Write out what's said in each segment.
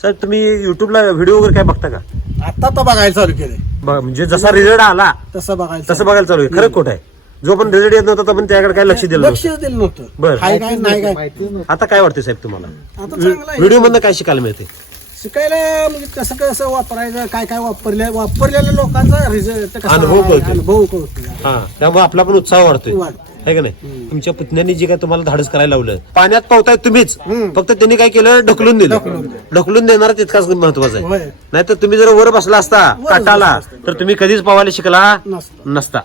साहेब तुम्ही युट्यूबला व्हिडिओ वगैरे काय बघता का? आता तर बघायला चालू केले, म्हणजे जसा रिझल्ट आला तसं बघायला चालू आहे. खरं खोट आहे? जो पण रिझल्ट येत नव्हता पण त्याकडे काय लक्ष दिलं लक्ष नव्हतं. दिलं नव्हतं. बरं. काय काय नाही काय आता काय वाटतं साहेब तुम्हाला? आता चांगलं आहे. व्हिडिओ मधनं काय शिकायला मिळते? शिकायला म्हणजे कसं कसं वापरायचं, काय काय वापरलेल्या लोकांचा रिझल्ट अनुभव कळतो. अनुभव कळतो. हा, त्यामुळे आपला पण उत्साह वाढतोय, वाढतोय. है का नाही? तुमच्या पुतण्याने जे काय तुम्हाला धाडस करायला लावलं, पाण्यात पावताय तुम्हीच, फक्त त्यांनी काय केलं, ढकलून दिलं. ढकलून देणार तितकाच महत्वाचा आहे. होय. नाहीतर तुम्ही जर वर बसला असता काटाला तर तुम्ही कधीच पावायला शिकला नसतं. नसता.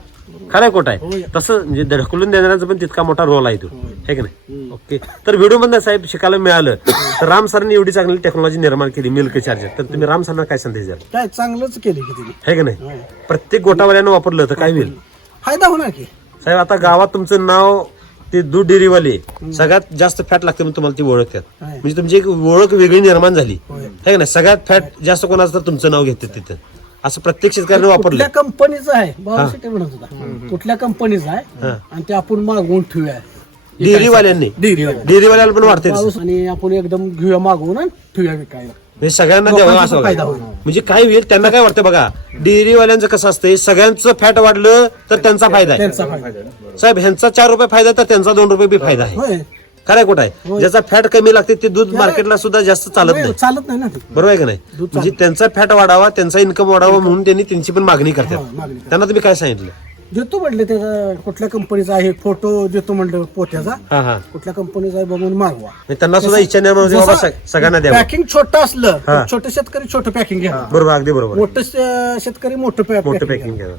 खरं खोट आहे? होय. तसं म्हणजे ढकलून देणाऱ्याचा पण तितका मोठा रोल आहे तो, है का नाही? ओके. तर व्हिडिओ मध्ये साहेब शिकायला मिळालं तर राम सरांनी एवढी चांगली टेक्नॉलॉजी निर्माण केली मिल्क चार्जर, तर तुम्ही राम सरांना काय संदेश द्याल? काय चांगलंच केलं की तिने, है का नाही? प्रत्येक गोटावाल्यानं वापरलं तर काय होईल फायदा होणार की. साहेब? आता गावात तुमचं नाव ते दूध डेअरीवाले सगळ्यात जास्त फॅट लागते म्हणून तुम्हाला ती ओळखतात, आहे. म्हणजे तुमची एक ओळख वेगळी निर्माण झाली, होय. है का नाही? सगळ्यात फॅट जास्त कोणाचं तर तुमचं नाव घेतात तिथं, असं प्रत्येक शेतकऱ्याने वापरलं. कुठल्या कंपनीचं आहे बाबा शेटे म्हणत होता, कुठल्या कंपनीचं आहे आणि ते आपण मागवून ठेवूया डेअरीवाल्यांनी, डेअरीवाल्याला पण वाढते तसं. आणि आपण एकदम घेऊया मागवून आणि ठेवूया विकायला. म्हणजे सगळ्यांना द्यावं लोकांचा असं फायदा वाटतं. होईल. म्हणजे काय होईल त्यांना काय वाटतं बघा, डेअरीवाल्यांचं कसं असतंय, सगळ्यांचं फॅट वाढलं तर त्यांचा फायदा आहे. त्यांचा फायदा साहेब ह्यांचा 4 रुपये फायदा तर त्यांचा 2 रुपये बी फायदा आहे. होय. खरं खोट आहे? ज्याचा फॅट कमी लागते ते दूध मार्केटला सुद्धा जास्त चालत नाही. चालत नाही ना ते. बरोबर आहे का नाही? म्हणजे त्यांचा फॅट वाढावा, त्यांचा इन्कम वाढावा म्हणून त्यांनी त्यांची पण मागणी करतात. मागणी करतात. त्यांना तुम्ही काय सांगितलं? देतो म्हटले त्याचा कुठल्या कंपनीचा आहे फोटो देतो म्हटलं पोत्याचा, हा हा, कुठल्या कंपनीचा आहे बघून मागवा. म्हणजे त्यांना सुद्धा इच्छा निर्माण होते बाबा सगळ्यांना द्यावं. पॅकिंग छोटं असलं, छोटे शेतकरी छोटं पॅकिंग घ्या, बरोबर, अगदी बरोबर. मोठं शेतकरी मोठं मोठं पॅकिंग पॅकिंग घ्यावं.